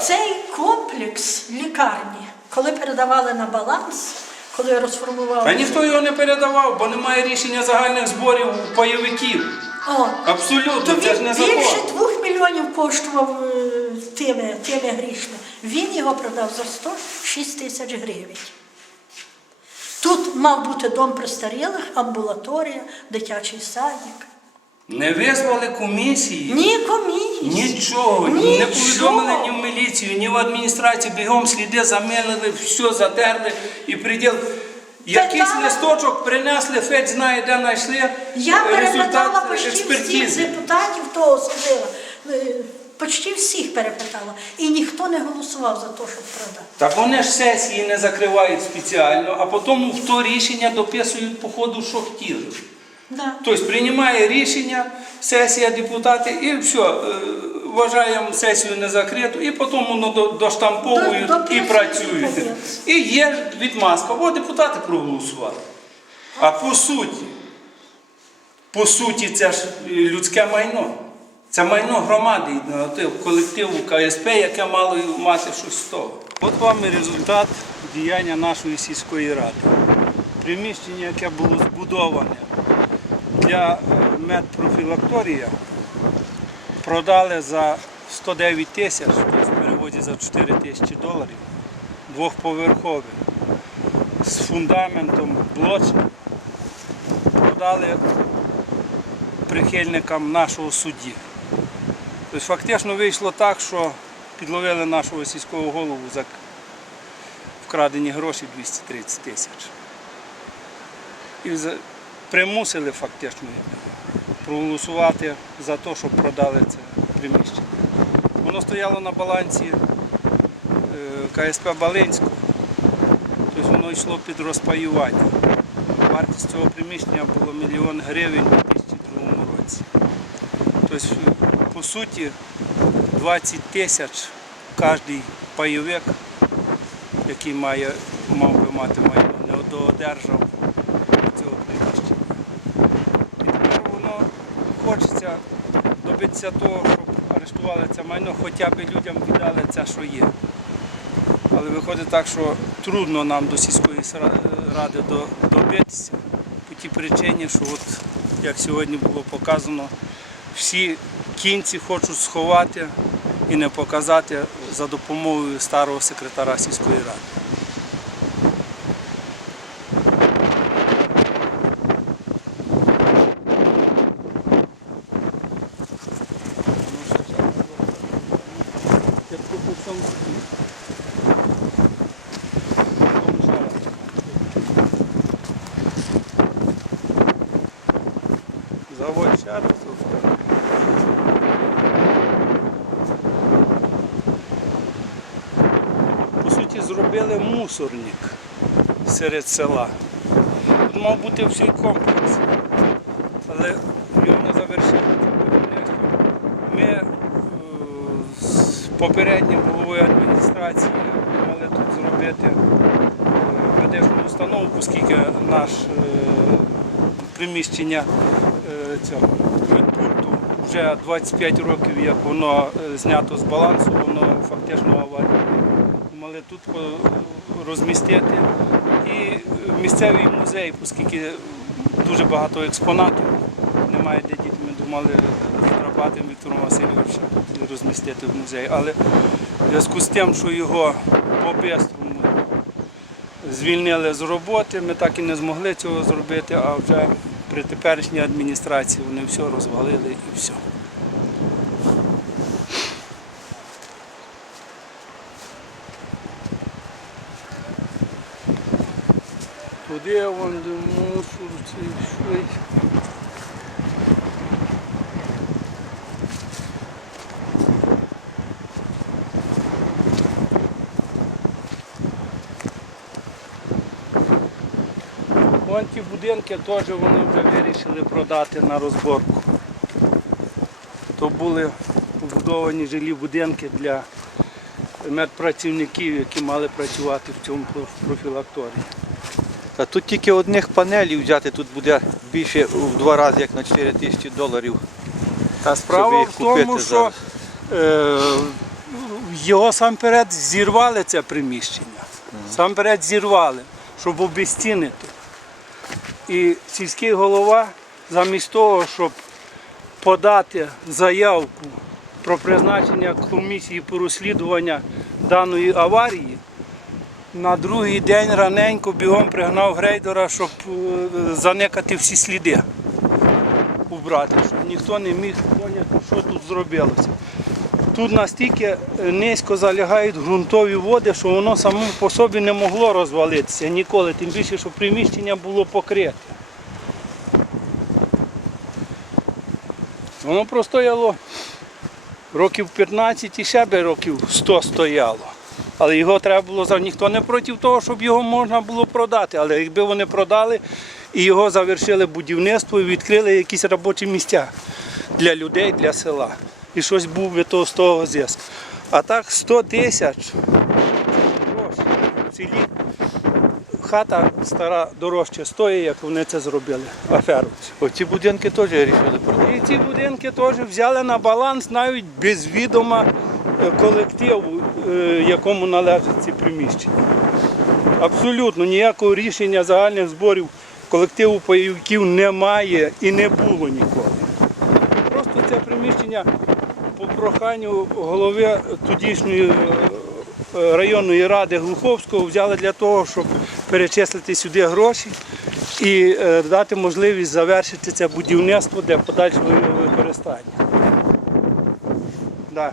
Цей комплекс лікарні, коли передавали на баланс, коли розформували. А ніхто його не передавав, бо немає рішення загальних зборів у пайовиків. О, Абсолютно, то це ж він не більше закон. двох мільйонів коштував е, тими, тими грішми. Він його продав за 106 тисяч гривень. Тут мав бути дом престарілих, амбулаторія, дитячий садик. Не визвали комісії. Ні комісії. Нічого, не повідомили ні в міліцію, ні в адміністрацію, бігом сліди замилили, все затерли і приділ. Якийсь Питала- листочок принесли, федь знає, де знайшли Я е, результат перепитала почти всіх експертизи. депутатів того судила. Е, Почти всіх перепитала. І ніхто не голосував за те, щоб продати. Так вони ж сесії не закривають спеціально, а потім в то рішення дописують по ходу, що хотіли. Да. Тобто приймає рішення, сесія депутати, і все, е, вважаємо сесію не закриту, і потім воно до- доштамповують До- і дописують, працюють. і є відмазка, о, депутати проголосували. А по суті, по суті, це ж е, людське майно. Це майно громади, ну, колективу КСП, яке мало мати щось з того. От вам і результат діяння нашої сільської ради. Приміщення, яке було збудоване для е, медпрофілакторія, продали за 109 тисяч, тобто в переводі за 4 тисячі доларів, двохповерхове, з фундаментом блочним. Продали прихильникам нашого судді. Тобто фактично вийшло так, що підловили нашого сільського голову за вкрадені гроші 230 тисяч. Примусили фактично проголосувати за те, щоб продали це приміщення. Воно стояло на балансі е, КСП Балинського, тобто воно йшло під розпаювання. Вартість цього приміщення було мільйон гривень у 2002 році. Тобто, по суті, 20 тисяч кожен пайовик, який має, мав би мати майно, не доодержав цього приміщення. Хочеться добитися того, щоб арештували це майно, хоча б людям віддали це, що є. Але виходить так, що трудно нам до сільської ради добитися по тій причині, що от, як сьогодні було показано, всі кінці хочуть сховати і не показати за допомогою старого секретаря сільської ради. Завод ще раз. По суті, зробили мусорник серед села. Тут мав бути всій комплекс, але його не завершили. Ми е, з попереднім адміністрації мали тут зробити е, медичну установу, оскільки наш е, приміщення е, цього медпункту вже 25 років, як воно знято з балансу, воно фактично аварійне. Мали тут розмістити і місцевий музей, оскільки дуже багато експонатів, немає де діти. Ми думали з Рабатим Віктором Васильовичем розмістити в музей. Але в зв'язку з тим, що його по-бистрому звільнили з роботи, ми так і не змогли цього зробити, а вже при теперішній адміністрації вони все розвалили і все. Туди вон де мусор цей Вон ті будинки теж вони вже вирішили продати на розборку. То були побудовані жилі будинки для медпрацівників, які мали працювати в цьому профілакторії. Та тут тільки одних панелей взяти, тут буде більше в два рази, як на 4 тисячі доларів. Та справа в тому, що е, його сам перед зірвали це приміщення. Сам перед зірвали, щоб обезцінити. І сільський голова, замість того, щоб подати заявку про призначення комісії по розслідування даної аварії, на другий день раненько бігом пригнав грейдера, щоб е, заникати всі сліди убрати, щоб ніхто не міг поняти, що тут зробилося. Тут настільки е, низько залягають ґрунтові води, що воно само по собі не могло розвалитися ніколи, тим більше, що приміщення було покрите. Воно простояло років 15 і ще би років 100 стояло. Але його треба було ніхто не проти того, щоб його можна було продати. Але якби вони продали і його завершили будівництво і відкрили якісь робочі місця для людей, для села. І щось був би то з того зв'язку. А так 100 тисяч гроші в селі. Хата стара дорожче стоїть, як вони це зробили. Аферу. Оці будинки теж вирішили продати. І ці будинки теж взяли на баланс навіть без відома е, колективу, е, якому належать ці приміщення. Абсолютно ніякого рішення загальних зборів колективу пайовиків немає і не було ніколи. Просто це приміщення проханню голови тодішньої е, районної ради Глуховського взяли для того, щоб перечислити сюди гроші і е, дати можливість завершити це будівництво для подальшого використання. Да.